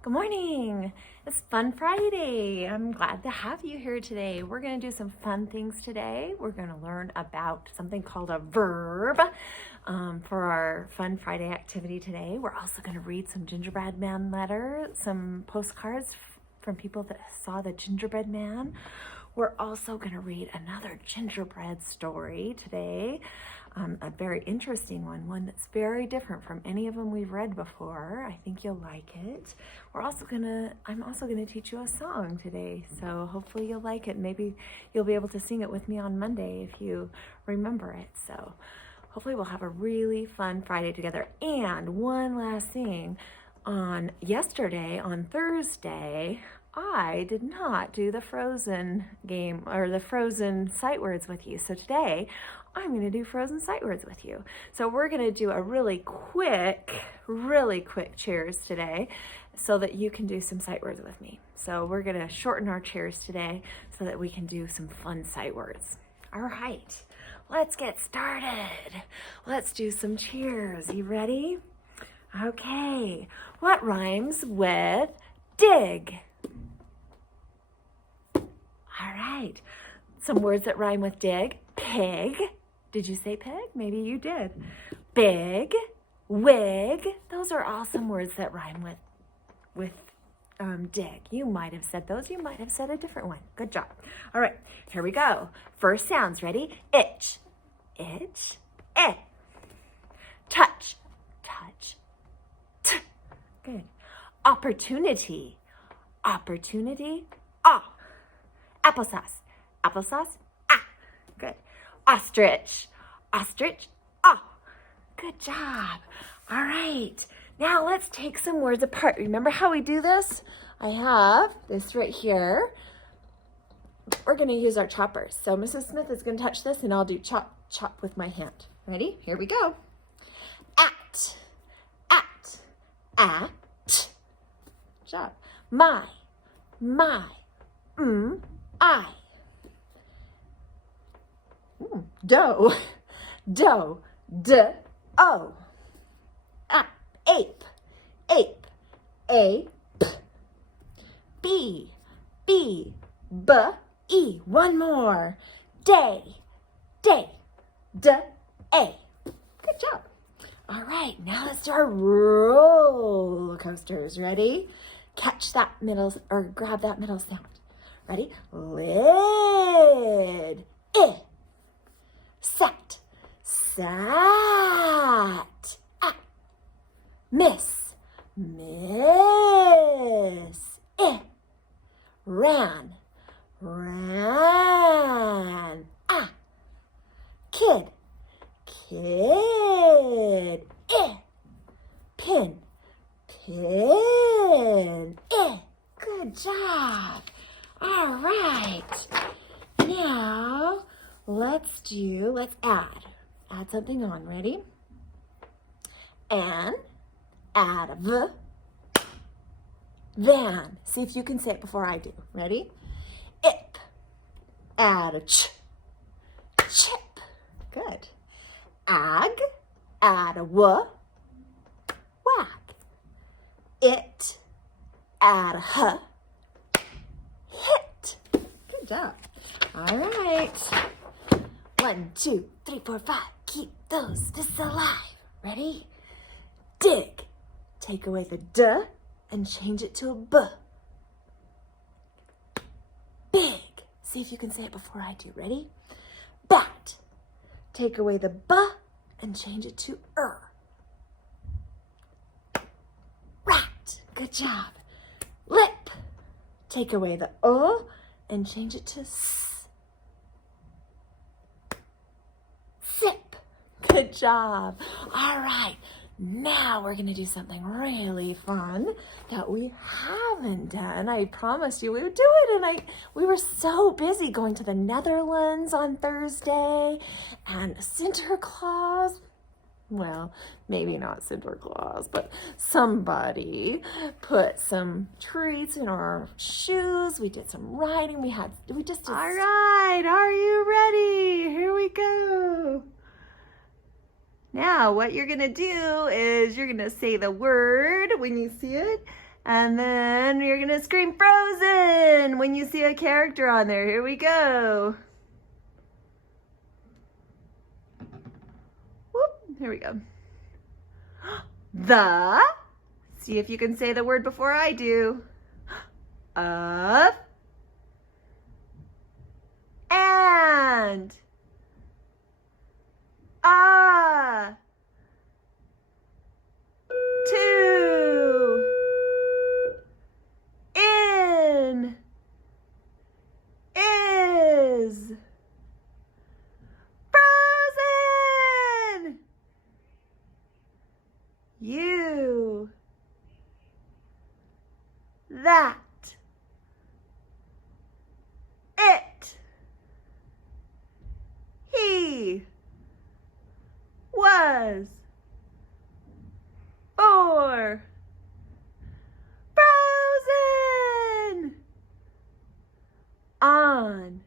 Good morning. It's Fun Friday. I'm glad to have you here today. We're going to do some fun things today. We're going to learn about something called a verb for our Fun Friday activity today. We're also going to read some gingerbread man letter, some postcards from people that saw the gingerbread man. We're also going to read another gingerbread story today, a very interesting one that's very different from any of them we've read before. I think you'll like it. I'm also gonna teach you a song today, so hopefully you'll like it. Maybe you'll be able to sing it with me on Monday if you remember it. So hopefully we'll have a really fun Friday together. And one last thing, on Thursday, I did not do the Frozen game or the Frozen sight words with you. So today I'm going to do Frozen sight words with you. So we're going to do a really quick cheers today so that you can do some sight words with me. So we're going to shorten our cheers today so that we can do some fun sight words. All right, let's get started. Let's do some cheers. You ready? Okay, what rhymes with dig? All right, some words that rhyme with dig. Pig. Did you say pig? Maybe you did. Big, wig. Those are all some words that rhyme with dig. You might have said those. You might have said a different one. Good job. All right, here we go. First sounds. Ready? Itch, itch, eh. Touch, touch, t. Good. Opportunity, opportunity, ah. Applesauce, applesauce, ah. Good. Ostrich, ostrich, ah. Good job. All right. Now let's take some words apart. Remember how we do this? I have this right here. We're going to use our choppers. So Mrs. Smith is going to touch this and I'll do chop, chop with my hand. Ready? Here we go. At, at, good job. My, I. Dough, dough, d-o. Ape, ape, ape. B, b, b-e. One more. Day, day, d-a. Good job. All right, now let's do our roller coasters. Ready? Catch that middle, or grab that middle sound. Ready? Lid, sat, sat, miss, ran, ran, kid, pin, Good job. All right. Now let's add something on. Ready? An, add a v, van. See if you can say it before I do. Ready? Ip, add a ch, chip. Good. Ag, add a w, whack. It, add a h, hit. Good job. All right. 1, 2, 3, 4, 5. Keep those fists alive. Ready? Dig. Take away the d and change it to a b. Big. See if you can say it before I do. Ready? Bat. Take away the b and change it to Rat. Good job. Lip. Take away the o and change it to s. Sip. Good job. All right. Now we're going to do something really fun that we haven't done. I promised you we would do it, and we were so busy going to the Netherlands on Thursday, and Sinterklaas, well, maybe not Sinterklaas, but somebody put some treats in our shoes. We did some riding. We just did. All right, are you ready? Here we go. Now, what you're going to do is you're going to say the word when you see it, And then you're gonna scream Frozen when you see a character on there. Here we go. Whoop, here we go. The, see if you can say the word before I do. Of, and, to, in, is, frozen, you, that, it, he, was, for, frozen, on,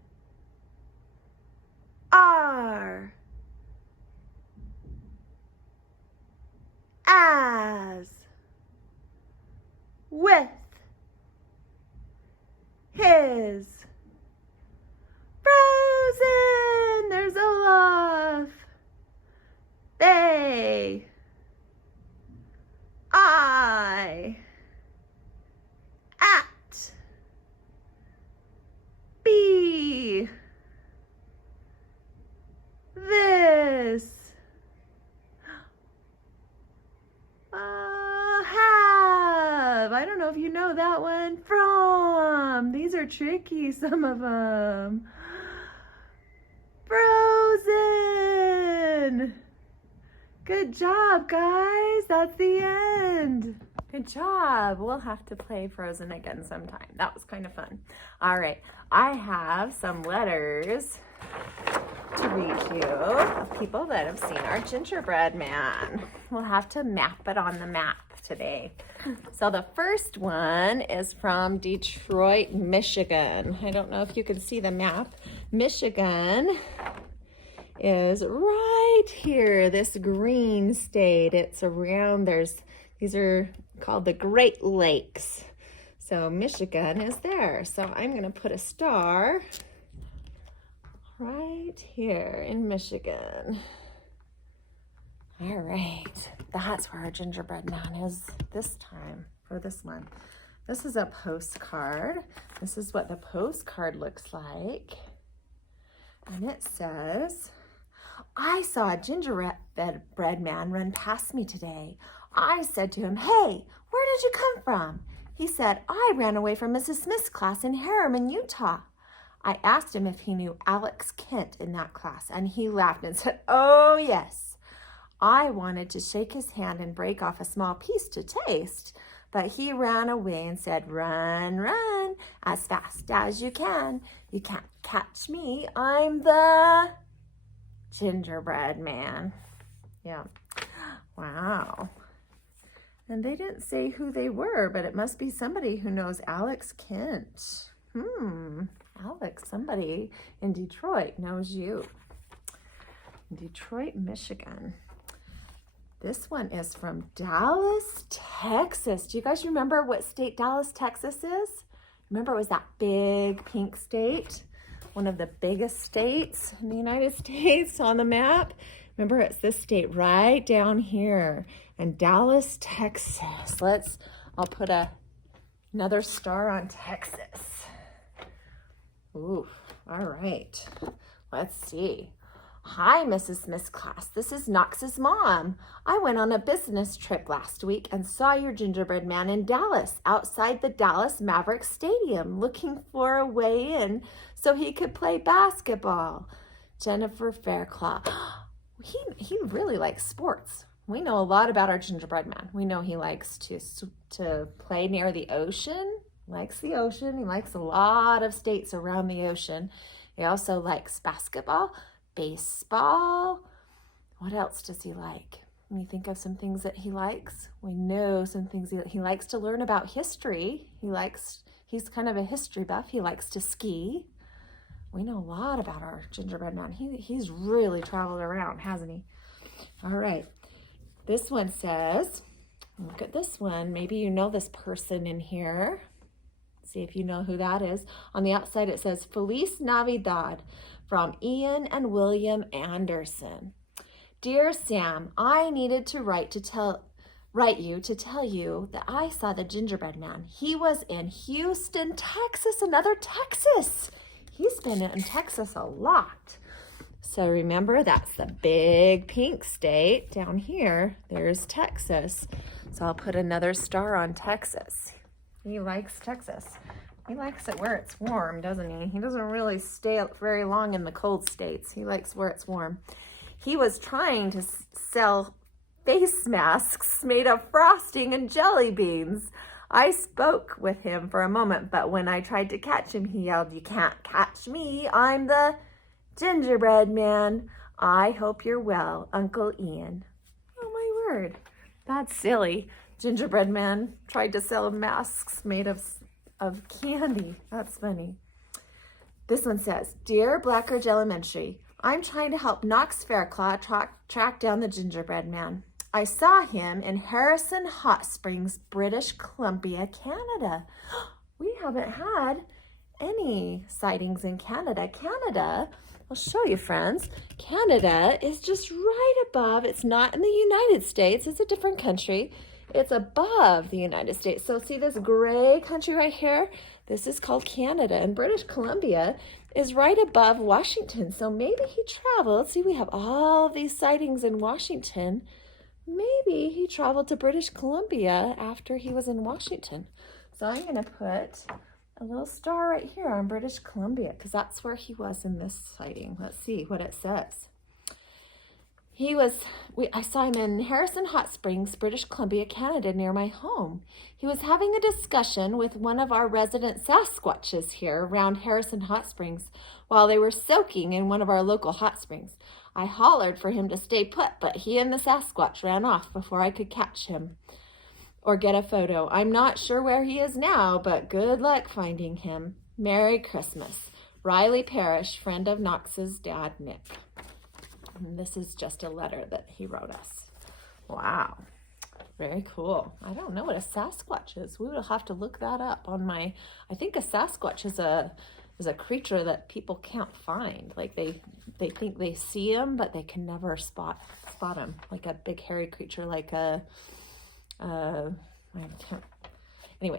are, as, with, his, frozen, there's Olaf, they, I, at, be, this, have, I don't know if you know that one, from, these are tricky, some of them, frozen. Good job, guys. That's the end. Good job. We'll have to play Frozen again sometime. That was kind of fun. All right. I have some letters to read to you of people that have seen our gingerbread man. We'll have to map it on the map today. So the first one is from Detroit, Michigan. I don't know if you can see the map. Michigan is right here, this green state. It's around, these are called the Great Lakes. So Michigan is there. So I'm gonna put a star right here in Michigan. All right, that's where our gingerbread man is this time for this one. This is a postcard. This is what the postcard looks like. And it says, I saw a gingerbread man run past me today. I said to him, hey, where did you come from? He said, I ran away from Mrs. Smith's class in Harriman, Utah. I asked him if he knew Alex Kent in that class, and he laughed and said, oh, yes. I wanted to shake his hand and break off a small piece to taste, but he ran away and said, run, run, as fast as you can. You can't catch me. I'm the gingerbread man. Yeah. Wow. And they didn't say who they were, but it must be somebody who knows Alex Kent. Alex, somebody in Detroit knows you. Detroit, Michigan. This one is from Dallas, Texas. Do you guys remember what state Dallas, Texas is? Remember, it was that big pink state, one of the biggest states in the United States on the map. Remember, it's this state right down here in Dallas, Texas. I'll put another star on Texas. Ooh, all right. Let's see. Hi, Mrs. Smith's class. This is Knox's mom. I went on a business trip last week and saw your gingerbread man in Dallas, outside the Dallas Mavericks Stadium, looking for a way in so he could play basketball. Jennifer Fairclough. He really likes sports. We know a lot about our gingerbread man. We know he likes to play near the ocean. Likes the ocean. He likes a lot of states around the ocean. He also likes basketball, baseball. What else does he like? Let me think of some things that he likes. We know some things he likes to learn about history. He's kind of a history buff. He likes to ski. We know a lot about our gingerbread man. He's really traveled around, hasn't he? All right. This one says, Look at this one. Maybe you know this person in here. See if you know who that is. On the outside it says Feliz Navidad from Ian and William Anderson. Dear Sam, I needed to write you to tell you that I saw the gingerbread man. He was in Houston, Texas, another Texas. He's been in Texas a lot. So remember, that's the big pink state down here. There's Texas. So I'll put another star on Texas. He likes Texas. He likes it where it's warm, doesn't he? He doesn't really stay very long in the cold states. He likes where it's warm. He was trying to sell face masks made of frosting and jelly beans. I spoke with him for a moment, but when I tried to catch him, he yelled, "You can't catch me. I'm the gingerbread man. I hope you're well, Uncle Ian." Oh my word. That's silly. Gingerbread man tried to sell masks made of candy. That's funny. This one says, Dear Blackridge Elementary, I'm trying to help Knox Fairclough track down the gingerbread man. I saw him in Harrison Hot Springs, British Columbia, Canada. We haven't had any sightings in Canada. Canada, I'll show you, friends. Canada is just right above. It's not in the United States. It's a different country. It's above the United States. So see this gray country right here? This is called Canada, and British Columbia is right above Washington. So maybe he traveled. See, we have all of these sightings in Washington. Maybe he traveled to British Columbia after he was in Washington. So I'm going to put a little star right here on British Columbia because that's where he was in this sighting. Let's see what it says. I saw him in Harrison Hot Springs, British Columbia, Canada, near my home. He was having a discussion with one of our resident Sasquatches here around Harrison Hot Springs while they were soaking in one of our local hot springs. I hollered for him to stay put, but he and the Sasquatch ran off before I could catch him or get a photo. I'm not sure where he is now, but good luck finding him. Merry Christmas. Riley Parrish, friend of Knox's dad, Nick. And this is just a letter that he wrote us. Wow. Very cool. I don't know what a Sasquatch is. We will have to look that up on I think a Sasquatch is a creature that people can't find. Like they think they see him, but they can never spot him. Like a big hairy creature, like anyway,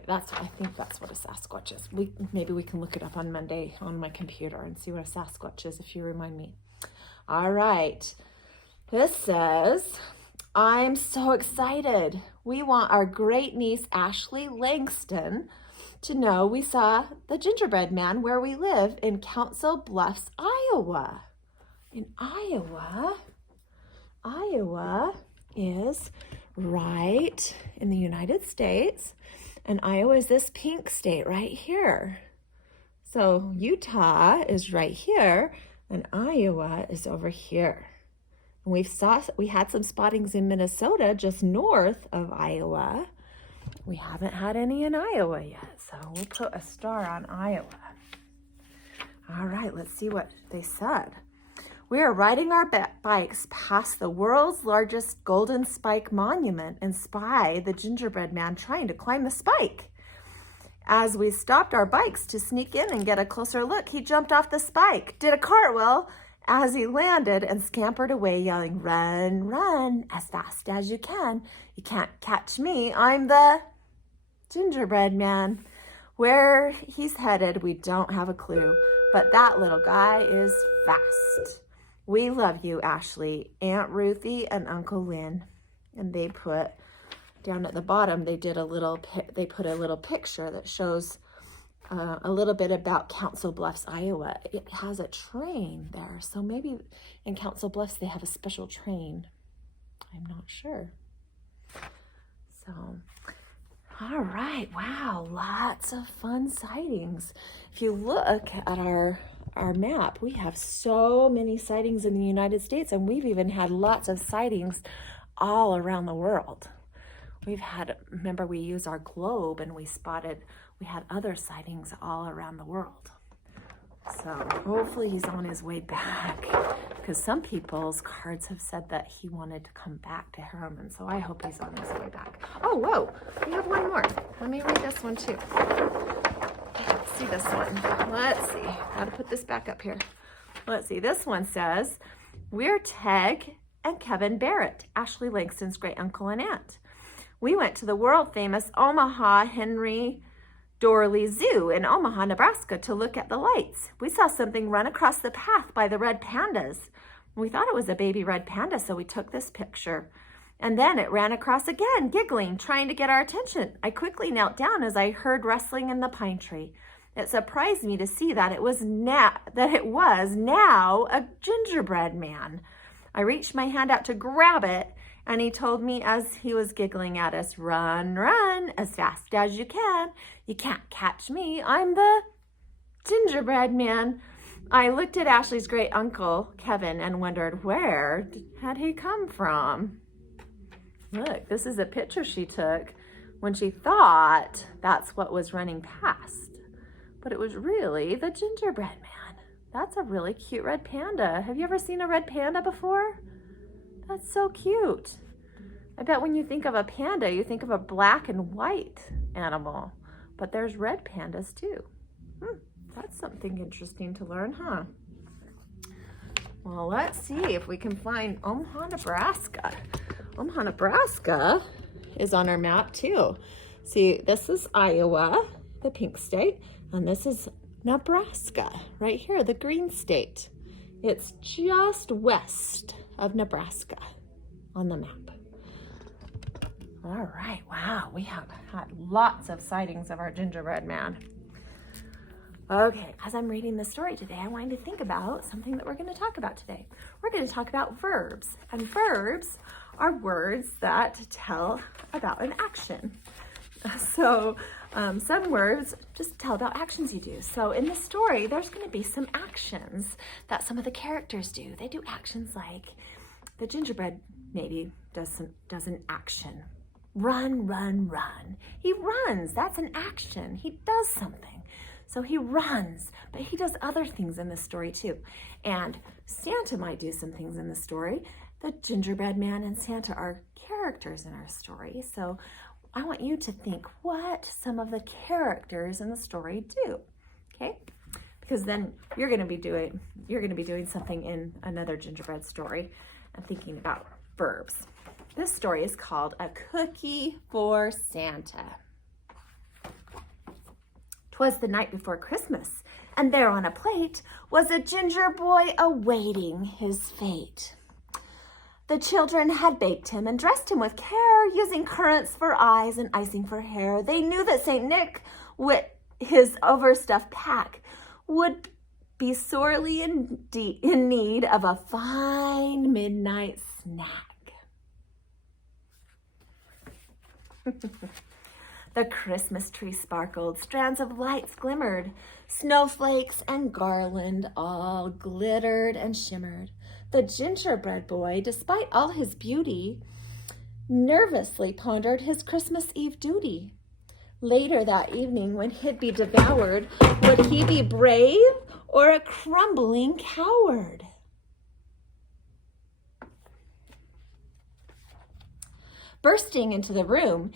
I think that's what a Sasquatch is. Maybe we can look it up on Monday on my computer and see what a Sasquatch is if you remind me. All right. This says, I'm so excited. We want our great niece, Ashley Langston, to know we saw the gingerbread man where we live in Council Bluffs, Iowa. In Iowa. Iowa is right in the United States, and Iowa is this pink state right here. So Utah is right here, and Iowa is over here. And we had some spottings in Minnesota just north of Iowa. We haven't had any in Iowa yet, so we'll put a star on Iowa. All right, let's see what they said. We are riding our bikes past the world's largest golden spike monument and spy the gingerbread man trying to climb the spike. As we stopped our bikes to sneak in and get a closer look, he jumped off the spike, did a cartwheel as he landed, and scampered away yelling, "Run, run, as fast as you can. You can't catch me. I'm the gingerbread man." Where he's headed, we don't have a clue, but that little guy is fast. We love you, Ashley, Aunt Ruthie, and Uncle Lynn. And they put down at the bottom, they put a little picture that shows a little bit about Council Bluffs, Iowa. It has a train there, so maybe in Council Bluffs they have a special train. I'm not sure. So, all right, wow, lots of fun sightings. If you look at our map, we have so many sightings in the United States, and we've even had lots of sightings all around the world. Remember we use our globe and we had other sightings all around the world. So hopefully he's on his way back, because some people's cards have said that he wanted to come back to Harriman. So I hope he's on his way back. Oh, whoa, we have one more. Let me read this one too. Let's see this one. Let's see how to put this back up here. Let's see. This one says, we're Ted and Kevin Barrett, Ashley Langston's great uncle and aunt. We went to the world famous Omaha Henry Dorley Zoo in Omaha, Nebraska to look at the lights. We saw something run across the path by the red pandas. We thought it was a baby red panda, so we took this picture. And then it ran across again, giggling, trying to get our attention. I quickly knelt down as I heard rustling in the pine tree. It surprised me to see that it was now a gingerbread man. I reached my hand out to grab it, and he told me as he was giggling at us, run, run, as fast as you can. You can't catch me. I'm the gingerbread man. I looked at Ashley's great uncle, Kevin, and wondered where had he come from. Look, this is a picture she took when she thought that's what was running past. But it was really the gingerbread man. That's a really cute red panda. Have you ever seen a red panda before? That's so cute. I bet when you think of a panda, you think of a black and white animal. But there's red pandas too. That's something interesting to learn, huh? Well, let's see if we can find Omaha, Nebraska. Omaha, Nebraska is on our map too. See, this is Iowa, the pink state, and this is Nebraska, right here, the green state. It's just west of Nebraska on the map. All right, wow, we have had lots of sightings of our gingerbread man. Okay, as I'm reading the story today, I wanted to think about something that we're going to talk about today. We're going to talk about verbs, and verbs are words that tell about an action. So some words just tell about actions you do. So in the story, there's going to be some actions that some of the characters do. They do actions like the gingerbread maybe does an action. Run, run, run. He runs. That's an action. He does something. So he runs, but he does other things in the story too. And Santa might do some things in the story. The gingerbread man and Santa are characters in our story. So I want you to think what some of the characters in the story do, okay? Because then you're going to be doing something in another gingerbread story and thinking about verbs. This story is called A Cookie for Santa. 'Twas the night before Christmas, and there on a plate was a ginger boy awaiting his fate. The children had baked him and dressed him with care, using currants for eyes and icing for hair. They knew that St. Nick, with his overstuffed pack, would be sorely in need of a fine midnight snack. The Christmas tree sparkled, strands of lights glimmered, snowflakes and garland all glittered and shimmered. The gingerbread boy, despite all his beauty, nervously pondered his Christmas Eve duty. Later that evening, when he'd be devoured, would he be brave or a crumbling coward? Bursting into the room,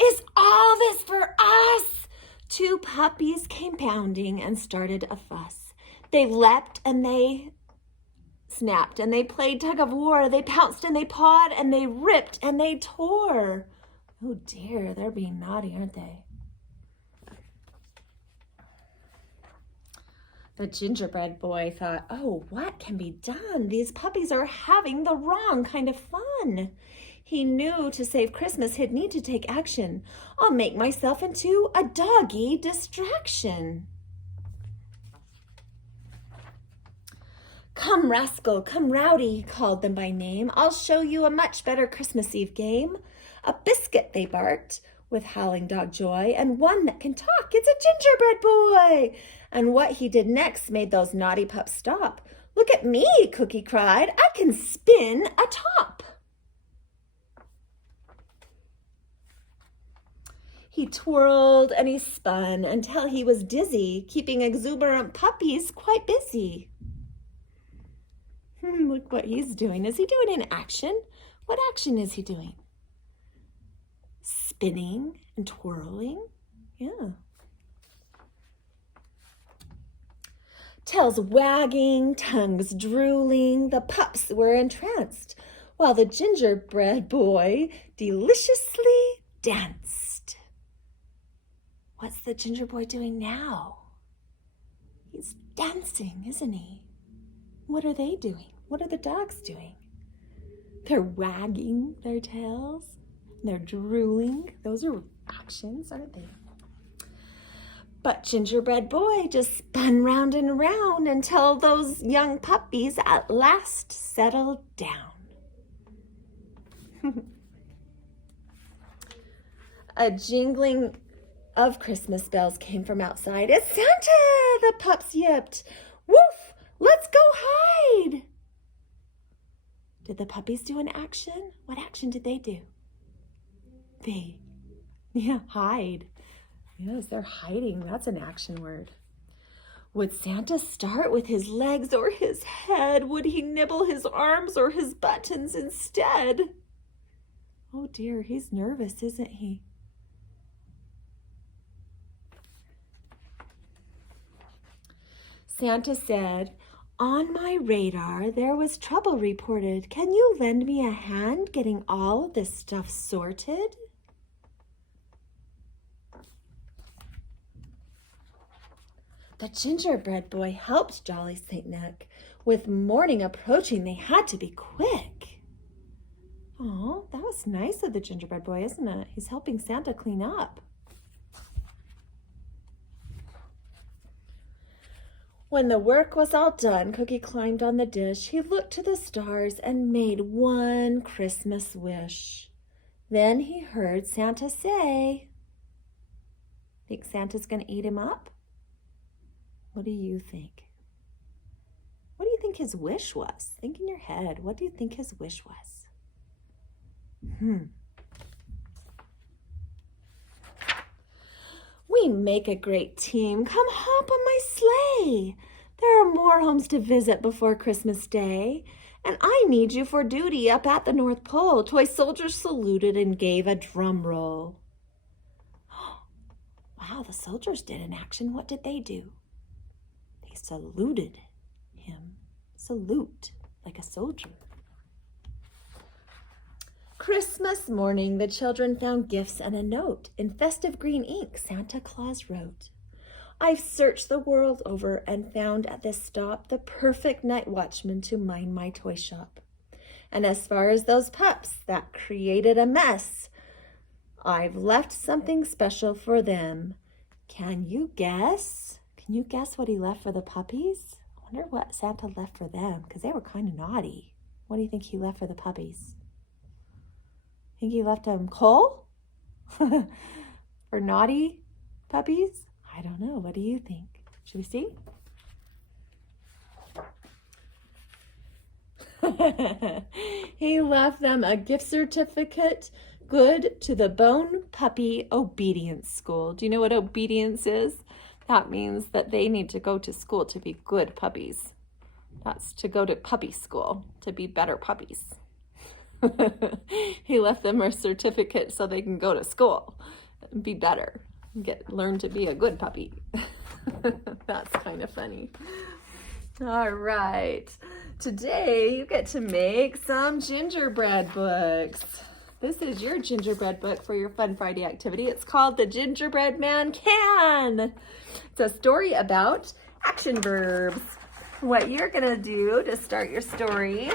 "Is all this for us?" Two puppies came bounding and started a fuss. They leapt and they snapped and they played tug of war. They pounced and they pawed and they ripped and they tore. Oh dear, they're being naughty, aren't they? The gingerbread boy thought, oh, what can be done? These puppies are having the wrong kind of fun. He knew to save Christmas, he'd need to take action. I'll make myself into a doggy distraction. Come, rascal, come, rowdy, he called them by name. I'll show you a much better Christmas Eve game. A biscuit, they barked, with howling dog joy, and one that can talk, it's a gingerbread boy. And what he did next made those naughty pups stop. Look at me, Cookie cried, I can spin a top. He twirled and he spun until he was dizzy, keeping exuberant puppies quite busy. Look what he's doing. Is he doing an action? What action is he doing? Spinning and twirling? Yeah. Tails wagging, tongues drooling, the pups were entranced, while the gingerbread boy deliciously danced. What's the ginger boy doing now? He's dancing, isn't he? What are they doing? What are the dogs doing? They're wagging their tails. They're drooling. Those are actions, aren't they? But Gingerbread Boy just spun round and round until those young puppies at last settled down. A jingling of Christmas bells came from outside. It's Santa, the pups yipped. Woof, let's go hide. Did the puppies do an action? What action did they do? Hide. Yes, they're hiding. That's an action word. Would Santa start with his legs or his head? Would he nibble his arms or his buttons instead? Oh dear, he's nervous, isn't he? Santa said, "On my radar, there was trouble reported. Can you lend me a hand getting all of this stuff sorted?" The gingerbread boy helped Jolly St. Nick. With morning approaching, they had to be quick. Oh, that was nice of the gingerbread boy, isn't it? He's helping Santa clean up. When the work was all done, Cookie climbed on the dish. He looked to the stars and made one Christmas wish. Then he heard Santa say, "Think Santa's going to eat him up?" What do you think? What do you think his wish was? Think in your head. What do you think his wish was? We make a great team. Come hop on my sleigh. There are more homes to visit before Christmas Day, and I need you for duty up at the North Pole. Toy soldiers saluted and gave a drum roll. Wow, the soldiers did an action. What did they do? They saluted him. Salute, like a soldier. Christmas morning, the children found gifts and a note. In festive green ink, Santa Claus wrote, "I've searched the world over and found at this stop the perfect night watchman to mind my toy shop. And as far as those pups that created a mess, I've left something special for them. Can you guess? Can you guess what he left for the puppies? I wonder what Santa left for them, because they were kind of naughty. What do you think he left for the puppies? Think he left them coal? For naughty puppies? I don't know. What do you think? Should we see? He left them a gift certificate, good to the Bone Puppy Obedience School. Do you know what obedience is? That means that they need to go to school to be good puppies. That's to go to puppy school, to be better puppies. He left them a certificate so they can go to school and be better, learn to be a good puppy. That's kind of funny. All right, today you get to make some gingerbread books. This is your gingerbread book for your Fun Friday activity. It's called The Gingerbread Man Can. It's a story about action verbs. What you're gonna do to start your story,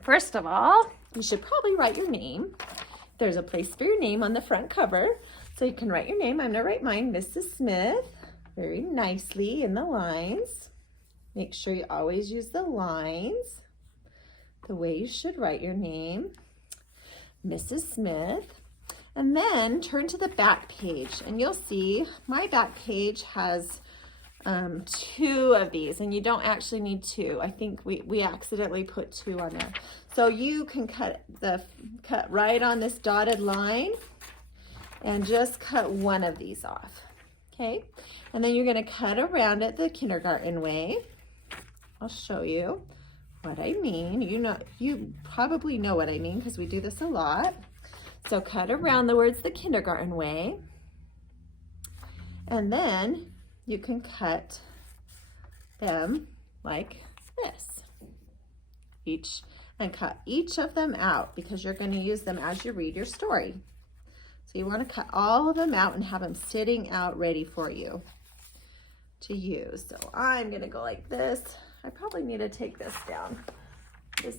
first of all, you should probably write your name. There's a place for your name on the front cover, so you can write your name. I'm gonna write mine, Mrs. Smith, very nicely in the lines. Make sure you always use the lines the way you should write your name, Mrs. Smith. And then turn to the back page and you'll see my back page has 2 of these, and you don't actually need 2. I think we accidentally put 2 on there. So you can cut right on this dotted line, and just cut one of these off, okay? And then you're gonna cut around it the kindergarten way. I'll show you what I mean. You probably know what I mean because we do this a lot. So cut around the words the kindergarten way. And then you can cut them like this. And cut each of them out because you're going to use them as you read your story. So you want to cut all of them out and have them sitting out ready for you to use. So I'm going to go like this. I probably need to take this down. I'm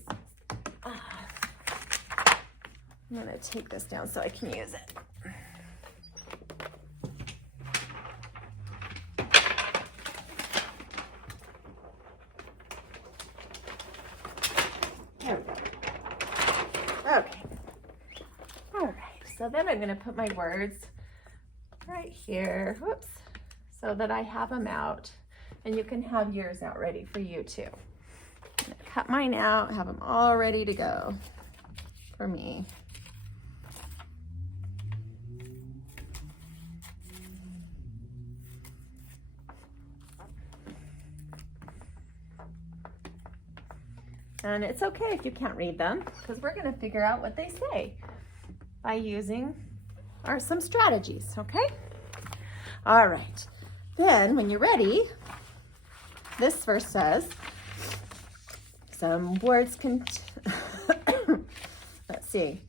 going to take this down so I can use it. There we go. Okay. All right. So then I'm going to put my words right here. Whoops. So that I have them out. And you can have yours out ready for you too. I'm going to cut mine out, have them all ready to go for me. And it's okay if you can't read them because we're going to figure out what they say by using some strategies, okay? All right. Then when you're ready, this verse says, some words can, let's see.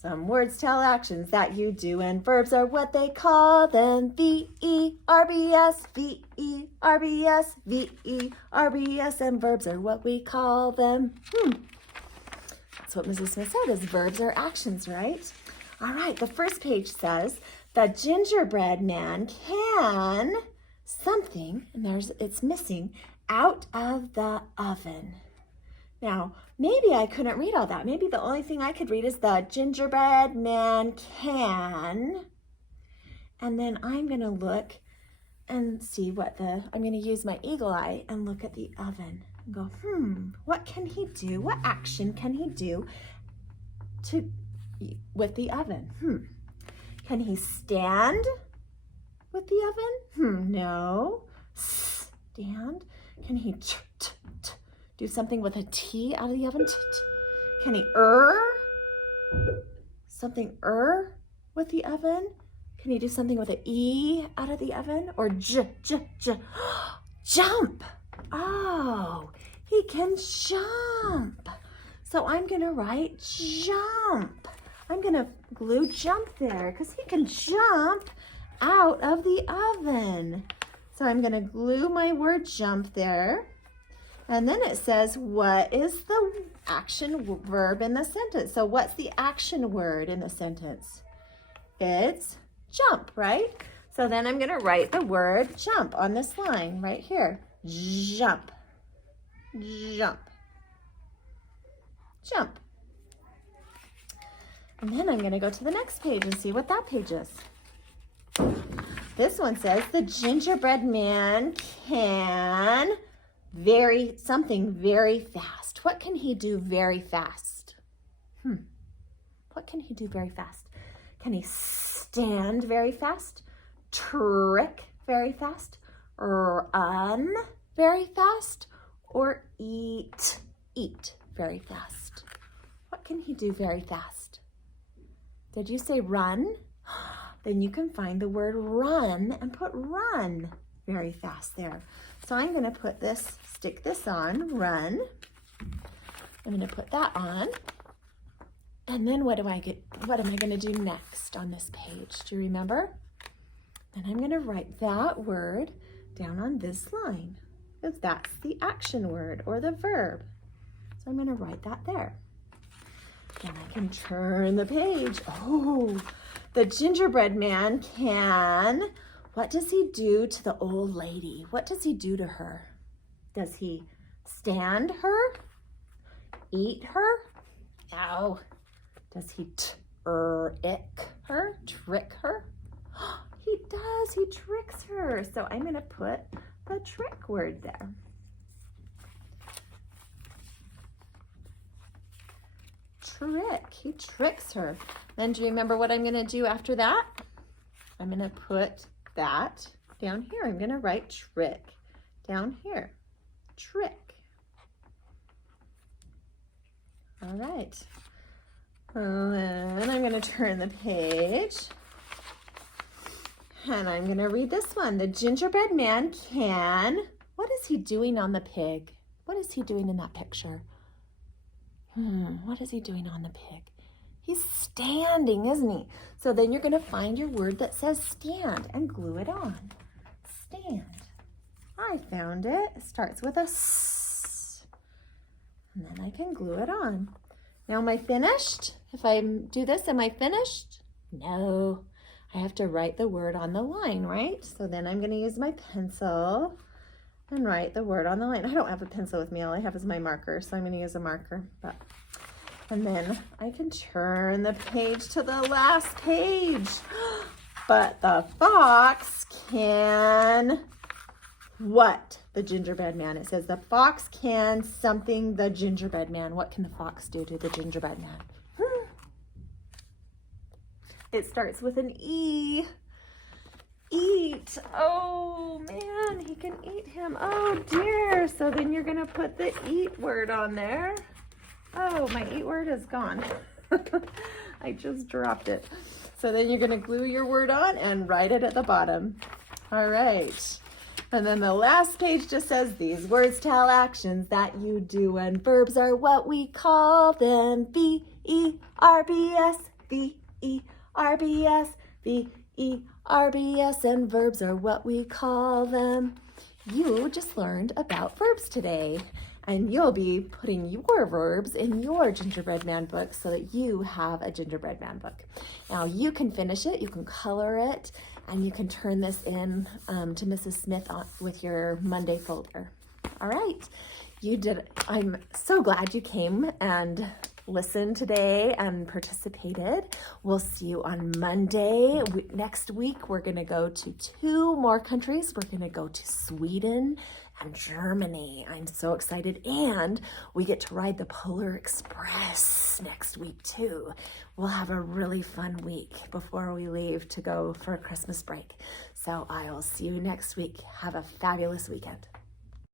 Some words tell actions that you do, and verbs are what they call them. V-E-R-B-S, V-E-R-B-S, V-E-R-B-S, and verbs are what we call them. That's what Mrs. Smith said, is verbs are actions, right? All right, the first page says, the gingerbread man can something, and it's missing, out of the oven. Now, maybe I couldn't read all that. Maybe the only thing I could read is the gingerbread man can. And then I'm going to look and see I'm going to use my eagle eye and look at the oven and go, what can he do? What action can he do with the oven? Can he stand with the oven? No. Stand. Can he do something with a T out of the oven? Can he something with the oven? Can he do something with an E out of the oven? Or jump. Oh, he can jump. So I'm going to write jump. I'm going to glue jump there because he can jump out of the oven. So I'm going to glue my word jump there. And then it says, what is the action verb in the sentence? So what's the action word in the sentence? It's jump, right? So then I'm going to write the word jump on this line right here. Jump. Jump. Jump. And then I'm going to go to the next page and see what that page is. This one says, the gingerbread man can something very fast. What can he do very fast? What can he do very fast? Can he stand very fast? Trick very fast? Run very fast? Or eat very fast? What can he do very fast? Did you say run? Then you can find the word run and put run very fast there. So I'm going to stick this on, run. I'm going to put that on. And then what am I going to do next on this page? Do you remember? Then I'm going to write that word down on this line, because that's the action word or the verb. So I'm going to write that there. Then I can turn the page. Oh, the gingerbread man can, what does he do to the old lady? What does he do to her? Does he stand her? Eat her? Ow. Does he trick her? He does, he tricks her. So I'm going to put the trick word there. trick. He tricks her. Then do you remember what I'm going to do after that? I'm going to put that down here. I'm going to write trick down here. Trick. All right. And then I'm going to turn the page. And I'm going to read this one. The gingerbread man can... What is he doing on the pig? What is he doing in that picture? What is he doing on the pig? He's standing, isn't he? So then you're going to find your word that says stand and glue it on. Stand. I found it. It starts with a S. And then I can glue it on. Now, am I finished? If I do this, am I finished? No. I have to write the word on the line, right? So then I'm going to use my pencil and write the word on the line. I don't have a pencil with me. All I have is my marker, so I'm going to use a marker. And then I can turn the page to the last page. But the fox can what? The gingerbread man. It says the fox can something the gingerbread man. What can the fox do to the gingerbread man? It starts with an E. Eat. Oh man, he can eat him. Oh dear. So then you're going to put the eat word on there. Oh, my eat word is gone. I just dropped it. So then you're going to glue your word on and write it at the bottom. All right. And then the last page just says these words tell actions that you do, and verbs are what we call them. V-E-R-B-S, V-E-R-B-S, V-E-R-B-S, and verbs are what we call them. You just learned about verbs today, and you'll be putting your verbs in your gingerbread man book so that you have a gingerbread man book. Now you can finish it, you can color it, and you can turn this in to Mrs. Smith with your Monday folder. All right, you did. I'm so glad you came and listened today and participated. We'll see you on Monday. Next week, we're going to go to 2 more countries. We're going to go to Sweden and Germany. I'm so excited. And we get to ride the Polar Express next week too. We'll have a really fun week before we leave to go for a Christmas break. So I will see you next week. Have a fabulous weekend.